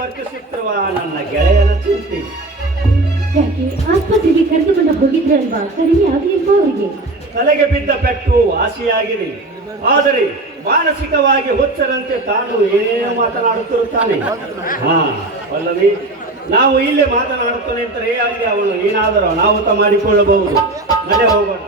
ವರ್ತಿಸುತ್ತಿರುವ ನನ್ನ ಗೆಳೆಯನ ಚಿಂತೆ. ಯಾಕೆ ಆಸ್ಪತ್ರೆಗೆ ಕರೆದುಕೊಂಡು ಹೋಗಿದ್ರಲ್ವಾ? ಕಡಿಮೆ ಆಗಲಿಲ್ವಾ ಅವರಿಗೆ ತಲೆಗೆ ಬಿದ್ದ ಪೆಟ್ಟು ವಾಸಿಯಾಗಿದೆ. ಆದರೆ ಮಾನಸಿಕವಾಗಿ ಹುಚ್ಚರಂತೆ ತಾನು ಏನೇನೋ ಮಾತನಾಡುತ್ತಿರುತ್ತಾನೆ. ಹಾ ಪಲ್ಲವಿ ನಾವು ಇಲ್ಲೇ ಮಾತನಾಡುತ್ತಾನೆ ಅಂತ ಅಲ್ಲಿ ಅವನು. ಏನಾದರೂ ಅನಾಹುತ ಮಾಡಿಕೊಳ್ಳಬಹುದು. ಮನೆ ಹೋಗೋಣ.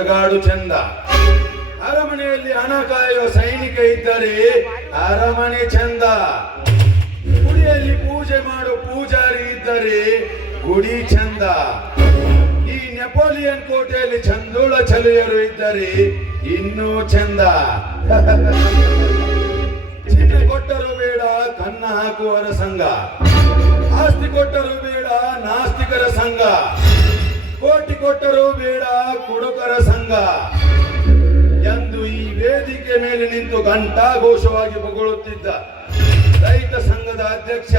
ಸುಡಗಾಡು ಚಂದ. ಅರಮನೆಯಲ್ಲಿ ಹಣ ಕಾಯುವ ಸೈನಿಕ ಇದ್ದರೆ ಅರಮನೆ ಚಂದ. ಗುಡಿಯಲ್ಲಿ ಪೂಜೆ ಮಾಡುವ ಪೂಜಾರಿ ಇದ್ದರೆ ಗುಡಿ ಚಂದ. ಈ ನೆಪೋಲಿಯನ್ ಕೋಟೆಯಲ್ಲಿ ಚಂದೋಳ ಚಲಿಯರು ಇದ್ದರೆ ಇನ್ನೂ ಚಂದ. ಚೀಟಿ ಕೊಟ್ಟರು ಬೇಡ, ಕನ್ನ ಹಾಕುವರ ಸಂಘ. ಆಸ್ತಿ ಕೊಟ್ಟರು ಬೇಡ, ನಾಸ್ತಿಕರ ಸಂಘ. ಕೊಟ್ಟರು ಬೇಡ ಕುಡುಕರ ಸಂಘ. ಎಂದು ಈ ವೇದಿಕೆ ಮೇಲೆ ನಿಂತು ಘಂಟಾಘೋಷವಾಗಿ ಹೊಗಳುತ್ತಿದ್ದ ರೈತ ಸಂಘದ ಅಧ್ಯಕ್ಷ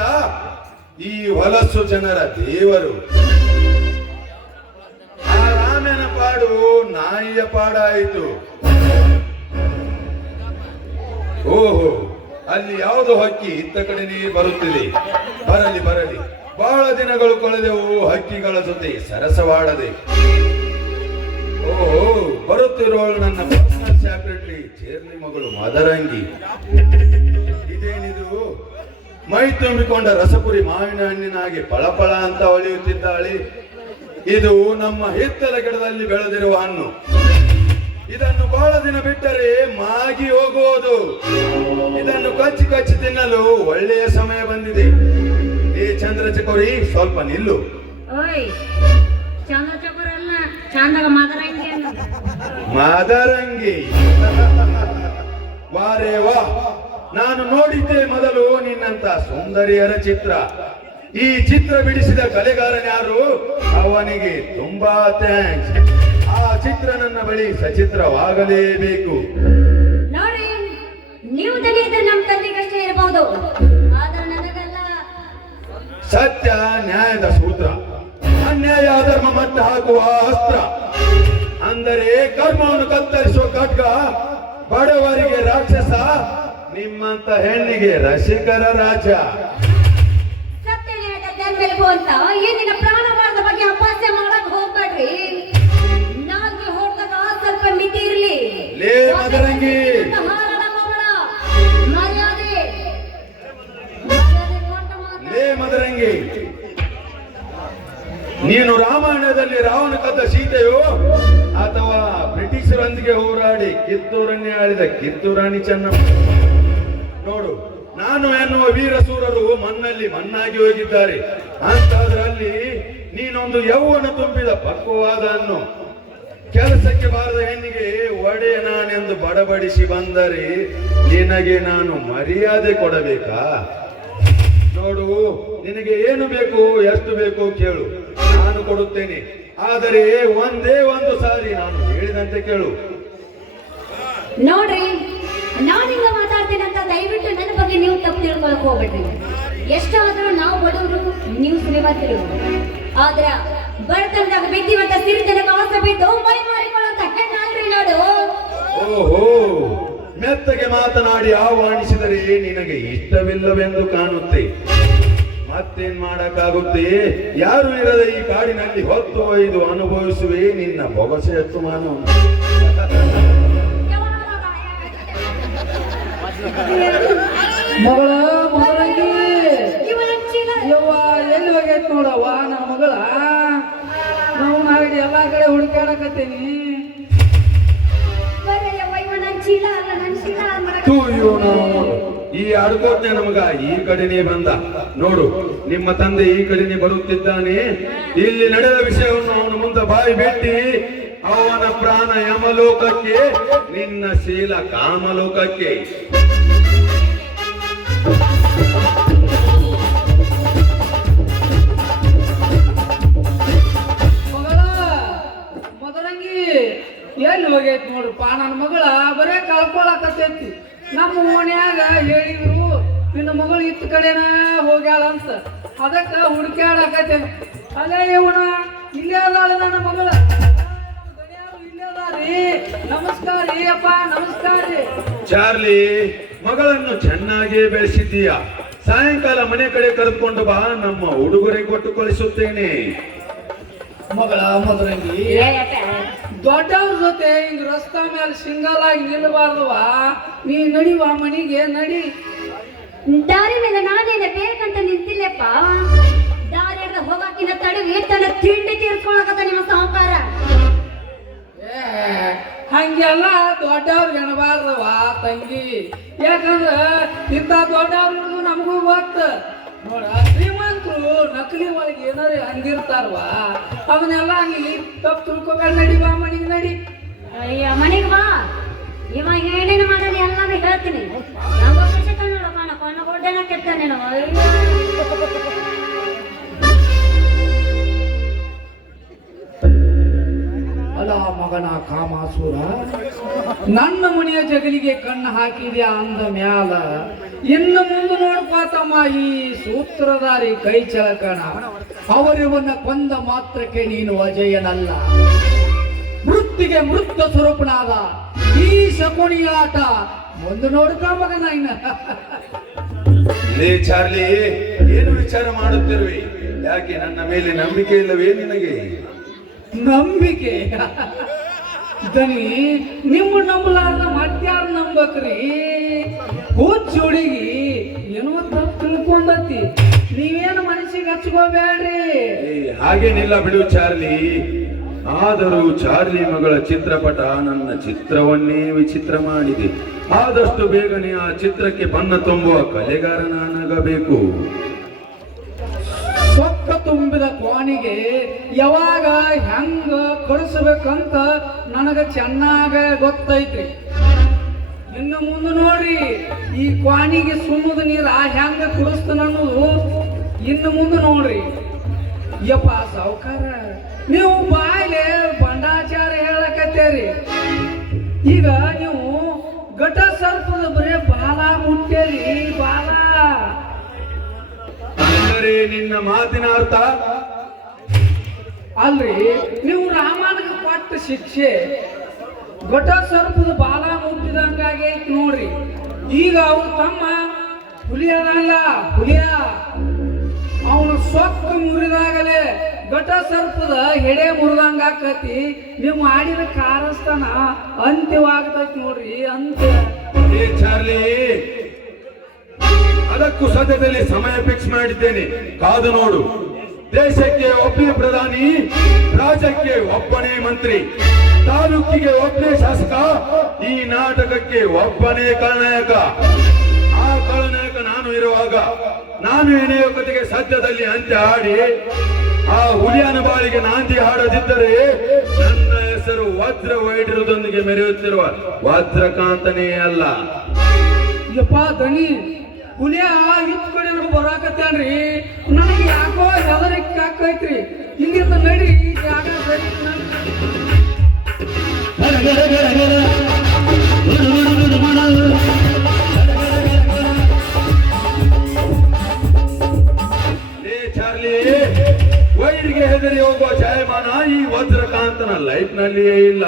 ಈ ಹೊಲಸು ಜನರ ದೇವರು. ಆ ರಾಮನ ಪಾಡು ನಾಯಿಯ ಪಾಡಾಯಿತು. ಓಹೋ, ಅಲ್ಲಿ ಯಾವುದು ಹಕ್ಕಿ ಇತ್ತ ಕಡೆನೇ ಬರುತ್ತಿದೆ. ಬರಲಿ ಬರಲಿ. ಬಹಳ ದಿನಗಳು ಕಳೆದೆವು, ಹಕ್ಕಿಗಳ ಜೊತೆ ಸರಸವಾಡದೆ. ಓಹೋ ಬರುತ್ತಿರೋಳು ನನ್ನ ಪರ್ಸನಲ್ ಸೆಕ್ರೆಟರಿ ಚೇರ್ಲಿ ಮಗಳು ಮದರಂಗಿ. ಇದೇನಿದು? ಮೈ ತುಂಬಿಕೊಂಡ ರಸಪುರಿ ಮಾವಿನ ಹಣ್ಣಿನಾಗಿ ಪಳಪಳ ಅಂತ ಹೊಳೆಯುತ್ತಿದ್ದಾಳೆ ಇದು ನಮ್ಮ ಹಿತ್ತಲ ಗಿಡದಲ್ಲಿ ಬೆಳೆದಿರುವ ಹಣ್ಣು. ಇದನ್ನು ಬಹಳ ದಿನ ಬಿಟ್ಟರೆ ಮಾಗಿ ಹೋಗುವುದು. ಇದನ್ನು ಕಚ್ಚಿ ಕಚ್ಚಿ ತಿನ್ನಲು ಒಳ್ಳೆಯ ಸಮಯ ಬಂದಿದೆ. ಚಂದ್ರಚಕೋರಿ ಸ್ವಲ್ಪ ನಿಲ್ಲು. ಓಯ್ ಚಂದಾಗ ಮದರಂಗಿ ಮಾದರಂಗಿ. ವಾರೇ ವಾ ನಾನು ನೋಡಿದ್ದೆ ಮೊದಲು ನಿನ್ನಂತ ಸುಂದರಿಯರ ಚಿತ್ರ. ಈ ಚಿತ್ರ ಬಿಡಿಸಿದ ಕಲೆಗಾರನ್ಯಾರು ಅವನಿಗೆ ತುಂಬಾ ಥ್ಯಾಂಕ್ಸ್ ಆ ಚಿತ್ರ ನನ್ನ ಬಳಿ ಸಚಿತ್ರವಾಗಲೇಬೇಕು. ನೋಡಿ ನೀವು ನಮ್ಮ ತಂದೆಗಷ್ಟೇ ಇರಬಹುದು ಸತ್ಯ ನ್ಯಾಯದ ಸೂತ್ರ. ಅನ್ಯಾಯ ಧರ್ಮ ಮಟ್ಟ ಹಾಕುವ ಅಸ್ತ್ರ. ಅಂದರೆ ಕರ್ಮವನ್ನು ಕತ್ತರಿಸುವ ಖಡ್ಗ. ಬಡವರಿಗೆ ರಾಕ್ಷಸ ನಿಮ್ಮಂತ ಹೆಣ್ಣಿಗೆ ರಸಿಕರ ರಾಜ. ಏನಿನ ಪ್ರಾಣವಾದ ಬಗ್ಗೆ ಅಪಾಸ್ಯ ಮಾಡಕ್ ಹೋಗ್ಬೇಡ್ರಿ. ನಾಲ್ಕು ಹೊರದಾಗ ಸ್ವಲ್ಪ ಮಿತಿ ಇರ್ಲಿ. ಲೇ ಮದರಂಗಿ. ನೀನು ರಾಮಾಯಣದಲ್ಲಿ ರಾವಣ ಕದ್ದ ಸೀತೆಯೋ ಅಥವಾ ಬ್ರಿಟಿಷರೊಂದಿಗೆ ಹೋರಾಡಿ ಕಿತ್ತೂರನ್ನೇ ಆಳಿದ ಕಿತ್ತೂರಾಣಿ ಚೆನ್ನಮ್ಮ. ನೋಡು, ನಾನು ಎನ್ನುವ ವೀರಸೂರರು ಮಣ್ಣಲ್ಲಿ ಮಣ್ಣಾಗಿ ಹೋಗಿದ್ದಾರೆ. ಅಂತಾದ್ರಲ್ಲಿ ನೀನೊಂದು ಯೌವನ ತುಂಬಿದ ಪಕ್ವವಾದ ಅನ್ನು ಕೆಲಸಕ್ಕೆ ಬಾರದ ಹೆಣ್ಣಿಗೆ ಒಡೆಯ ನಾನೆಂದು ಬಡಬಡಿಸಿ ಬಂದರೆ ನಿನಗೆ ನಾನು ಮರ್ಯಾದೆ ಕೊಡಬೇಕಾ? ನೋಡು, ನಿನಗೆ ಏನು ಬೇಕು, ಎಷ್ಟು ಬೇಕು ಕೇಳು. ಕೊಡುತ್ತೇನೆ. ಆದರೆ ಒಂದೇ ಒಂದು ಸಾರಿ ನಾನು ಹೇಳಿದಂತೆ ಕೇಳು. ನೋಡ್ರಿ ನಾನಿಂಗ ಮಾತಾಡ್ತೇನೆ ಅಂತ ದಯವಿಟ್ಟು ನನ್ನ ಬಗ್ಗೆ ನೀವು ತಪ್ಪು ತಿಳ್ಕೊಳಕ್ ಹೋಗ್ಬೇಡ್ರಿ. ಎಷ್ಟಾದ್ರೂ ನಾವು ಬಡವರು ನೀವು ಶ್ರೀಮಂತರು. ಆದ್ರ ಬಡತನದಾಗ ಬಿದ್ದಿವಂತ ಸಿರಿತನ ಕವಸ ಬಿದ್ದು ಮೈ ಮಾರಿಕೊಳ್ಳುವಂತ ನೋಡು. ಓಹೋ ಮೆತ್ತಗೆ ಮಾತನಾಡಿ ಆಹ್ವಾನಿಸಿದರೆ ನಿನಗೆ ಇಷ್ಟವಿಲ್ಲವೆಂದು ಕಾಣುತ್ತೆ. ಮತ್ತೇನ್ ಮಾಡಕ್ಕಾಗುತ್ತೆ? ಯಾರು ಇರದ ಈ ಕಾಡಿನಲ್ಲಿ ಹೊತ್ತು ಒಯ್ದು ಅನುಭವಿಸುವೆ ನಿನ್ನ ಬೊಗಸೆ ಎತ್ತುಮಾನು ಮಗಳ ಚೀಲ ಯವ್ವ ಎಲ್ಲಿ ಹೋಗೈತ್ ನೋಡವ್ವ ನನ್ನ ಮಗಳ? ನಾವು ನಾವಿಡಿ ಎಲ್ಲಾ ಕಡೆ ಹುಡುಕಾಡಕತ್ತೀನಿ ಬರ್ರಿ ಯವ್ವ, ಇವ ನನ್ ಚೀಲ ಅಲ್ಲ ನನ್ ಚೀಲ ಅಲ್ಲ ಈ ಅಡ್ಕೋಜ್ಞ ನಮಗ ಈ ಕಡೆನೇ ಬಂದ. ನೋಡು, ನಿಮ್ಮ ತಂದೆ ಈ ಕಡೆನೇ ಬರುತ್ತಿದ್ದಾನೆ. ಇಲ್ಲಿ ನಡೆದ ವಿಷಯವನ್ನು ಅವನು ಮುಂದೆ ಬಾಯಿ ಬಿಟ್ಟಿ, ಅವನ ಪ್ರಾಣ ಯಮಲೋಕಕ್ಕೆ, ನಿನ್ನ ಶೀಲ ಕಾಮಲೋಕಕ್ಕೆ. ಎಲ್ಲಿ ಹೋಗೈತ್ ನೋಡ್ರಪ್ಪ ನನ್ನ ಮಗಳ ಬರೇ ಕಳ್ಕೊಳಕತ್ತೈತಿ. ನಮ್ಮ ಓಣ್ಯಾಗ ಹೇಳಿದ್ರು ನಿನ್ನ ಮಗಳು ಇತ್ತ ಕಡೆನ ಹೋಗ್ಯಾಳ ಅಂತ. ಅದಕ್ಕೆ ಹುಡುಕ್ಯಾಡಕತ್ತೇನೆ ಅಲ್ಲೇ ಇವನ ಇಲ್ಲೇ ಅದಾಳ ನನ್ನ ಮಗಳ. ಇಲ್ಲೇ ಅದಾರಿ. ನಮಸ್ಕಾರ ರೀ ಅಪ್ಪ ನಮಸ್ಕಾರ ರೀ. ಚಾರ್ಲಿ ಮಗಳನ್ನು ಚೆನ್ನಾಗಿ ಬೆಳೆಸಿದ್ದೀಯ. ಸಾಯಂಕಾಲ ಮನೆ ಕಡೆ ಕರೆದುಕೊಂಡು ಬಾ ನಮ್ಮ ಉಡುಗೊರೆ ಕೊಟ್ಟು ಕಳಿಸುತ್ತೇನೆ. ಮಗಳ ಮದುವೆ. ದೊಡ್ಡವ್ರ ಜೊತೆ ಹಿಂಗ್ ರಸ್ತಾ ಮೇಲೆ ಸಿಂಗಲ್ ಆಗಿ ನಿಲ್ಲಬಾರ್ದವಾ ನೀ ನಡಿವಾ ಮನಿಗೆ ನಡಿ. ದಾರಿ ಮೇಲೆ ನಾನೇನ ಬೇಕಂತ ನಿಂತಿಲ್ಲಪ್ಪ. ದಾರಿ ಹೋಗಾಕಿನ ತಡವಿ ತನ್ನ ತಿಂಡಿ ತೀರ್ಸ್ಕೊಳಕತ್ತ ನಿಮ್ಮ ಸಾಹುಕಾರ ಏ, ಹಂಗೆಲ್ಲ ದೊಡ್ಡವ್ರಿಗೆ ಎಣಬಾರ್ದವ ತಂಗಿ. ಯಾಕಂದ್ರ ಇಂಥ ದೊಡ್ಡವ್ರಿಗೂ ನಮಗೂ ಗೊತ್ತು. ನೋಡ ಶ್ರೀಮಂತರು ನಕಲಿ ಒಳಗೆ ಏನಾರ ಹಂಗಿರ್ತಾರವ ಅವನ್ನೆಲ್ಲ ಹಂಗಿ ತಪ್ಪು ತಿಳ್ಕೊಬೇಡ ನಡಿ ಬಾ ಮನಿಗೆ ನಡಿ. ಅಯ್ಯ, ಮನೆಗೆ ಬಾ. ಇವಾಗ ಏನೇನು ಮಾಡೋದು ಎಲ್ಲಾನು ಹೇಳ್ತೀನಿ. ನಂಗೂ ಖುಷಿ ನೋಡಪ್ಪ, ನಾ ಕೊನ್ನ ಕೊಡ್ದೇನ ಕೆತ್ತ ನೀನು ಮಗನ ಕಾಮಾಸುರ. ನನ್ನ ಮನೆಯ ಜಗಲಿಗೆ ಕಣ್ಣು ಹಾಕಿದ್ಯಾ ಅಂದ ಮ್ಯಾಲ. ಇನ್ನು ಮುಂದೆ ನೋಡ್ಪಾತಮ್ಮ ಈ ಸೂತ್ರಧಾರಿ ಕೈ ಚಳಕಣ ಅವರಿವನ್ನ ಕೊಂದ ಮಾತ್ರಕ್ಕೆ ನೀನು ಅಜಯನಲ್ಲ. ಮೃತ್ತಿಗೆ ಮೃತ ಸ್ವರೂಪನಾದ ಈ ಶಕುಣಿ ಆಟ ಮುಂದೆ ನೋಡ್ಕ ಮಗನ ಇನ್ನ. ಲೇ ಚಾರ್ಲಿ, ಏನು ವಿಚಾರ ಮಾಡುತ್ತಿರುವೆ? ಯಾಕೆ ನನ್ನ ಮೇಲೆ ನಂಬಿಕೆ ಇಲ್ಲವೇ ನಿನಗೆ? ನಂಬಿಕೆ. ದನಿ ನಿಮ್ಮ ನಂಬಲಾರ್ದ ಮತ್ಯಾರ ನಂಬಕ್ರಿ ಹುಚ್ಚ ಹುಡುಗಿ ಏನೋ ತಪ್ಪು ತಿಳ್ಕೊಂಡತಿ ನೀವೇನು ಮನಸ್ಸಿಗೆ ಹಚ್ಕೋಬೇಡ್ರಿ. ಹಾಗೇನಿಲ್ಲ ಬಿಡು ಚಾರ್ಲಿ. ಆದರೂ ಚಾರ್ಲಿ ಮಗಳ ಚಿತ್ರಪಟ ನನ್ನ ಚಿತ್ರವನ್ನೇ ವಿಚಿತ್ರ ಮಾಡಿದೆ. ಆದಷ್ಟು ಬೇಗನೆ ಆ ಚಿತ್ರಕ್ಕೆ ಬಣ್ಣ ತುಂಬುವ ಕಲೆಗಾರ ನಾನಾಗಬೇಕು ಸೊಕ್ಕ ಕೋಣಿಗೆ ಯಾವಾಗ ಹೆಂಗ ಕಳಿಸ್ಬೇಕಂತ ನನಗ ಚೆನ್ನಾಗ ಗೊತ್ತೈತ್ರಿ. ಇನ್ನು ಮುಂದೆ ನೋಡ್ರಿ, ಈ ಕ್ವಾಣಿಗೆ ನೀರು ಆ ಹೆಂಗ ಕುಡಿಸ್ತಾನ ಇನ್ನು ಮುಂದೆ ನೋಡ್ರಿ. ಯಪ್ಪ ಸಾವುಕಾರ, ನೀವು ಬಾಯ್ಲೆ ಬಂಡಾಚಾರ ಹೇಳಕತ್ತೇರಿ. ಈಗ ನೀವು ಘಟ ಸರ್ಪದ ಬರೇ ಬಾಲ ಮುಟ್ಟೇರಿ, ಬಾಲ. ನಿನ್ನ ಮಾತಿನ ಅರ್ಥ ಅಲ್ರಿ, ನೀವು ರಾಮನಿಗೆ ಕೊಟ್ಟ ಶಿಕ್ಷೆ ಘಟ ಸ್ವರ್ಪದ ಬಾಲ ಮುಟ್ಟಿದಂಗಾಗೈತಿ ನೋಡ್ರಿ. ಈಗ ಅವ್ರ ತಮ್ಮ ಹುಲಿ ಅದಲ್ಲ ಹುಲಿಯ ಅವನ ಸೊಕ್ಕ ಮುರಿದಾಗಲೇ ಘಟ ಸರ್ಪದ ಮುರಿದಂಗ ಆಕತಿ ನೀವು ಮಾಡಿದ ಕಾರಸ್ತನ ಅಂತ್ಯವಾಗ್ತೈತಿ ನೋಡ್ರಿ, ಅಂತ್ಯ. ಏ ಅದಕ್ಕೂ ಸದ್ಯದಲ್ಲಿ ಸಮಯ ಫಿಕ್ಸ್ ಮಾಡಿದ್ದೇನೆ. ಕಾದು ನೋಡು. ದೇಶಕ್ಕೆ ಒಬ್ಬನೇ ಪ್ರಧಾನಿ, ರಾಜ್ಯಕ್ಕೆ ಒಬ್ಬನೇ ಮಂತ್ರಿ, ತಾಲೂಕಿಗೆ ಒಬ್ಬನೇ ಶಾಸಕ, ಈ ನಾಟಕಕ್ಕೆ ಒಬ್ಬನೇ ಖಳನಾಯಕ. ಆ ಖಳನಾಯಕ ನಾನು ಇರುವಾಗ ನಾನು ಏನೆಯೋ ಕತೆಗೆ ಸದ್ಯದಲ್ಲಿ ಅಂತ್ಯ ಹಾಡಿ, ಆ ಹುಲಿಯನ ಬಾಳಿಗೆ ನಾಂದಿ ಹಾಡದಿದ್ದರೆ ನನ್ನ ಹೆಸರು ವಜ್ರ ವೈಡ್ಯರದೊಂದಿಗೆ ಮೆರೆಯುತ್ತಿರುವ ವಜ್ರಕಾಂತನೇ ಅಲ್ಲ. ಯಪ್ಪ ದಣಿ ಹುಲಿಯ ಇತ್ ಕಡೆ ನನಗೆ ಯಾಕೋ ಹೆದರಿಕೆ ಹಾಕೈತ್ರಿ ಇಲ್ಲಿಂದ ನಡಿ ಜಾಗ ಸರಿ. ವೈರಿಗೆ ಹೆದರಿ ಹೋಗುವ ಜಾಯಮಾನ ಈ ವಜ್ರಕಾಂತನ ಲೈಫ್ನಲ್ಲಿಯೇ ಇಲ್ಲ.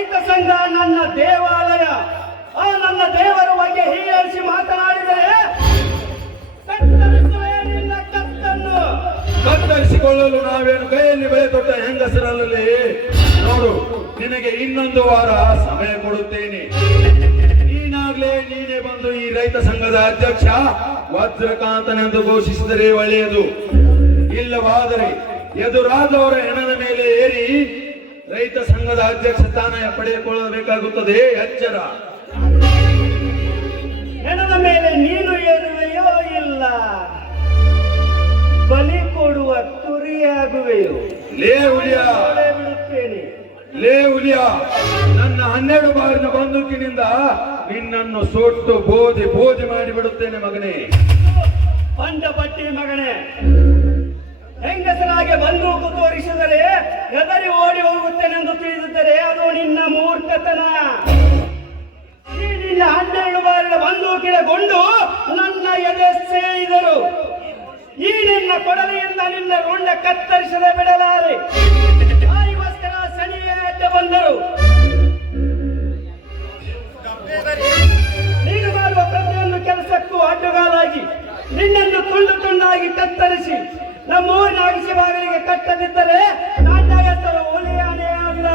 ರೈತ ಸಂಘ ನನ್ನ ದೇವಾಲಯ, ಆ ನನ್ನ ದೇವರ ಬಗ್ಗೆ ಹೀಯಾಳಿಸಿ ಮಾತನಾಡಿದರೆ ಕತ್ತರಿಸಿಕೊಳ್ಳಲು ನಾವೇನು ಕೈಯಲ್ಲಿ ಬೆಳೆ ತೊಟ್ಟ ಹೆಂಗಸರಲ್ಲಿ ನೋಡು, ನಿನಗೆ ಇನ್ನೊಂದು ವಾರ ಸಮಯ ಕೊಡುತ್ತೇನೆ. ನೀನಾಗ್ಲೇ ನೀನೇ ಬಂದು ಈ ರೈತ ಸಂಘದ ಅಧ್ಯಕ್ಷ ವಜ್ರಕಾಂತನೆಂದು ಘೋಷಿಸಿದರೆ ಒಳ್ಳೆಯದು. ಇಲ್ಲವಾದರೆ ಎದುರಾದವರ ಹೆಣದ ಮೇಲೆ ಏರಿ ರೈತ ಸಂಘದ ಅಧ್ಯಕ್ಷ ಸ್ಥಾನ ಪಡೆದುಕೊಳ್ಳಬೇಕಾಗುತ್ತದೆ. ಎಚ್ಚರ ಹೆಣದ ಮೇಲೆ ನೀನು ಏರುವೆಯೋ ಇಲ್ಲ. ಬಲಿ ಕೊಡುವ ತುರಿಯಾಗುವೆಯೋ ಲೇ ಹುಲಿಯ. ಬಿಡುತ್ತೇನೆ. ಲೇ ಹುಲಿಯ. ನನ್ನ ಹನ್ನೆರಡು ಬಾರಿನ ಬಂದೂಕಿನಿಂದ ನಿನ್ನನ್ನು ಸೊಟ್ಟು ಬೋಧಿ ಬೋಧಿ ಮಾಡಿ ಬಿಡುತ್ತೇನೆ ಮಗನೇ. ಪಂಚಪಟ್ಟಿ ಮಗನೇ. ಹೆಂಗಸರಾಗಿ ಬಂದೂಕು ತೋರಿಸಿದರೆ ಎದರಿ ಓಡಿ ಹೋಗುತ್ತೇನೆಂದು ತಿಳಿದಿದ್ದರೆ ಅದು ನಿನ್ನ ಮೂರ್ಖತನ. ನಿನ್ನ ಹನ್ನೆರಡು ಬಾರಿ ಬಂದೂಕಿನ ಗುಂಡು ನನ್ನ ಎದೆ ಸೇರಿದರು. ಈ ನಿನ್ನ ಕೊಡಲಿಯಿಂದ ನಿನ್ನ ರುಂಡ ಕತ್ತರಿಸದೆ ಬಿಡಲಾರೆ. ತಾಯಿಗೋಸ್ಕರ ಅಡ್ಡ ಬಂದರು. ನೀನು ಮಾಡುವ ಪ್ರತಿಯೊಂದು ಕೆಲಸಕ್ಕೂ ಅಡ್ಡುಗಾಲಾಗಿ ನಿನ್ನನ್ನು ತುಂಡು ತುಂಡಾಗಿ ಕತ್ತರಿಸಿ. ನಮ್ಮ ಊರಿನ ಅಗಸಿ ಬಾಗಿಲಿಗೆ ಕಟ್ಟದಿದ್ದರೆ ನನ್ನ ಹುಲಿ ಹುಲಿಯಾನೇ ಅಲ್ಲ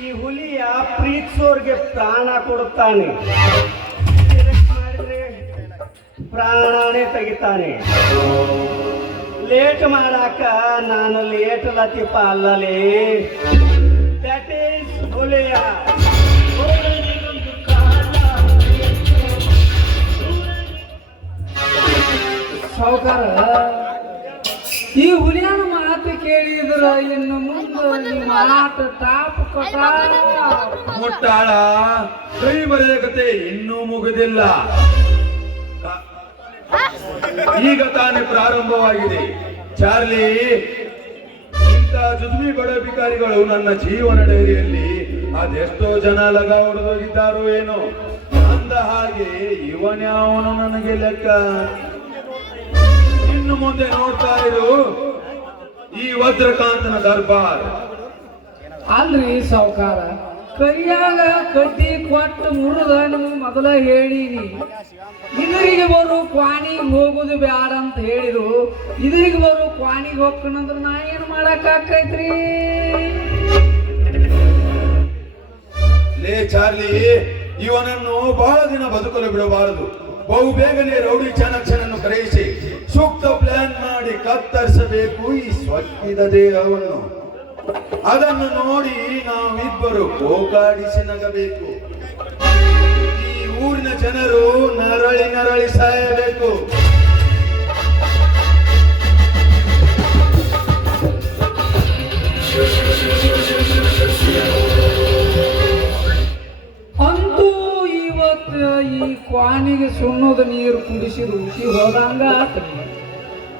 ಈ ಹುಲಿಯ ಪ್ರೀತಿಸೋರ್ಗೆ ಪ್ರಾಣ ಕೊಡುತ್ತಾನೆ. ಪ್ರಾಣನೇ ತೆಗಿತಾನೆ. ಲೇಟ್ ಮಾಡಾಕ ನಾನು ಲೇಟ್ ಲತಿಪ ಅಲ್ಲಲಿ. ದಟ್ ಈಸ್ ಹುಲಿಯ. ಸಾವುಕಾರ, ಈ ಹುಲಿಯನ ಮಾತು ಕೇಳಿದ್ರ ಇನ್ನು ಮುಂದೆ ಮಾತು ಆಟ ಟಾಪ್ ಕಟ ಮುಟ್ಟಾಳ. ಕೈ ಮರೆಯ ಕತೆ ಇನ್ನೂ ಮುಗಿದಿಲ್ಲ. ಈಗ ತಾನೇ ಪ್ರಾರಂಭವಾಗಿದೆ. ಚಾರ್ಲಿ, ಇಂಥ ಜುಜ್ಬಿ ಬಡ ಅಧಿಕಾರಿಗಳು ನನ್ನ ಜೀವನ ಡೈರಿಯಲ್ಲಿ ಅದೆಷ್ಟೋ ಜನ ಲಗ ಹೊಡೆದೋಗಿದ್ದಾರೋ ಏನೋ. ಅಂದ ಹಾಗೆ ಇವನ್ಯಾವನು ನನಗೆ ಲೆಕ್ಕ. ಇನ್ನು ಮುಂದೆ ನೋಡ್ತಾ ಇರು. ಈ ವಜ್ರಕಾಂತನ ದರ್ಬಾರ್. ಅಲ್ರಿ ಸಾವುಕಾರ. ಕೈಯಾಗ ಕಟ್ಟಿ ಕೊಟ್ಟು ಮುರಿದ ನಿಮ್ಗೆ ಮೊದಲ ಹೇಳಿರಿ. ಇದರಿಗೆ ಬರು, ಕ್ವಾಣಿಗೆ ಹೋಗುದು ಬ್ಯಾಡ ಅಂತ ಹೇಳಿದ್ರು ಇದರಿಗೆ ಬರು, ಕ್ವಾಣಿಗೆ ಹೋಗ್ಕಣಂದ್ರ ನಾ ಏನ್ ಮಾಡಕ್ ಆಕೈತ್ರಿ ಲೇ ಚಾರ್ಲಿ, ಇವನನ್ನು ಬಹಳ ದಿನ ಬದುಕಲು ಬಿಡಬಾರದು. ಬಹು ಬೇಗನೆ ರೌಡಿ ಚಾಣಕ್ಷನನ್ನು ಕರೆಯಿಸಿ, ಸೂಕ್ತ ಪ್ಲಾನ್ ಮಾಡಿ ಕತ್ತರಿಸಬೇಕು ಈ ಸ್ವಕ್ಕಿದ ದೇಹವನ್ನು ಅದನ್ನು ನೋಡಿ ನಾವಿಬ್ಬರು ಹೋಗಾಡಿಸಿ ನಗಬೇಕು. ಈ ಊರಿನ ಜನರು ನರಳಿ ನರಳಿ ಸಾಯಬೇಕು. ಅಂತೂ ಇವತ್ತು ಈ ಕ್ವಾನಿಗೆ ಸುಣ್ಣದ ನೀರು ಕುಡಿಸಿ ರುಚಿ ಹೋದಂಗ.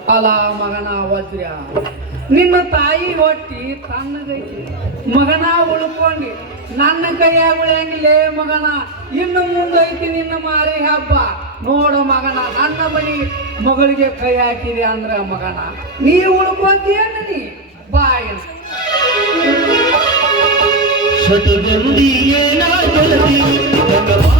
ಅಲ ಮಗನ ವಜ್ರ ನಿನ್ನ ತಾಯಿ ಹೊಟ್ಟಿ ತನ್ನದೈತಿ ಮಗನ ಉಳ್ಕೊಂಡಿ. ನನ್ನ ಕೈಯಾಗ ಉಳಿಯಂಗಿಲ್ಲೇ ಮಗನ. ಇನ್ನು ಮುಂದೈತಿ ನಿನ್ನ ಮಾರಿ ಹಬ್ಬ. ನೋಡು ಮಗನ, ನನ್ನ ಮನಿ ಮಗಳಿಗೆ ಕೈ ಹಾಕಿದೆ ಅಂದ್ರ ಮಗನ. ನೀ ಉಳ್ಕೊಂತೀಯ ನೀ? ಬಾಯ ಶತಗಂಧಿ ನನ್ನ